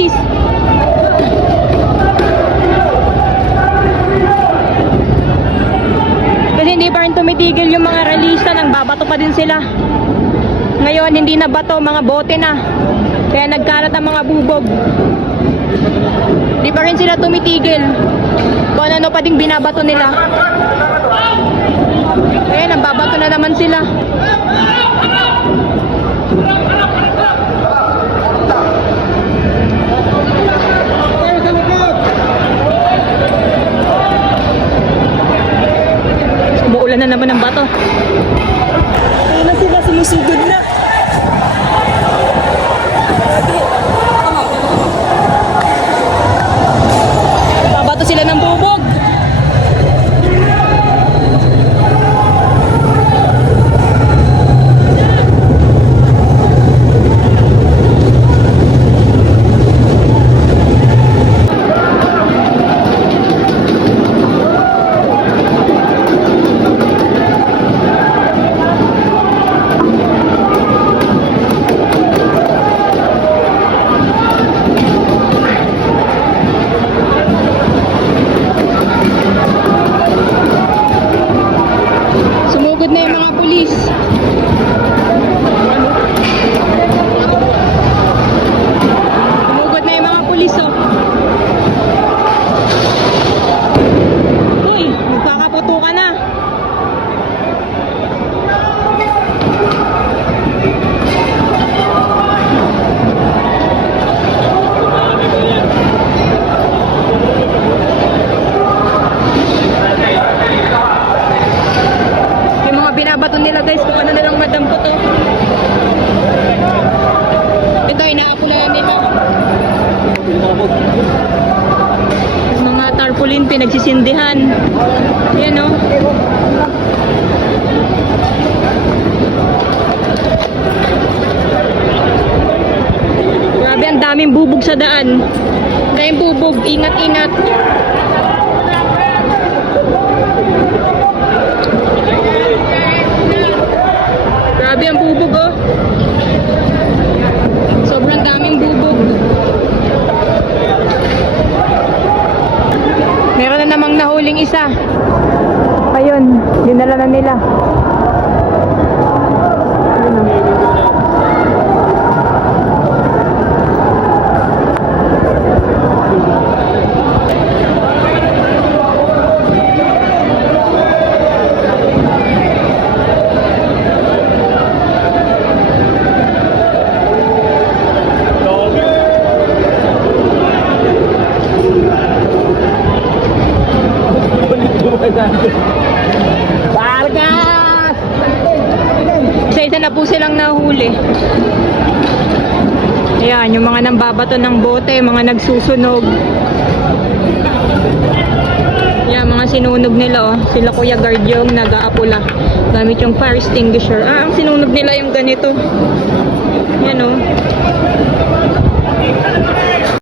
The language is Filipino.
pulis. Kasi hindi pa rin tumitigil yung mga realista, nang babato pa din sila. Ngayon, hindi na bato, mga bote na. Kaya nagkalat ang mga bubog. Hindi pa rin sila tumitigil. Kung ano pa ding binabato nila. Kaya nababato na naman sila. Na naman ng bato. Na sila, sumusugod nila guys, kung ano nilang madampot oh. Ito, inaapula na nila. Mga tarpaulin pinagsisindihan. Yan oh. Grabe, ang daming bubog sa daan. Daming bubog, ingat-ingat. Grabe ang bubog oh. Sobrang daming bubog. Meron na namang nahuling isa. Ayun, dinala na nila. Vargas! Isa-isa na po silang nahuli. Ayan, yung mga nambabato ng bote, mga nagsusunog. Yan, mga sinunog nila, oh. Sila Kuya Guard yung nag-aapula. Gamit yung fire extinguisher. Ah, ang sinunog nila yung ganito. Yan, oh.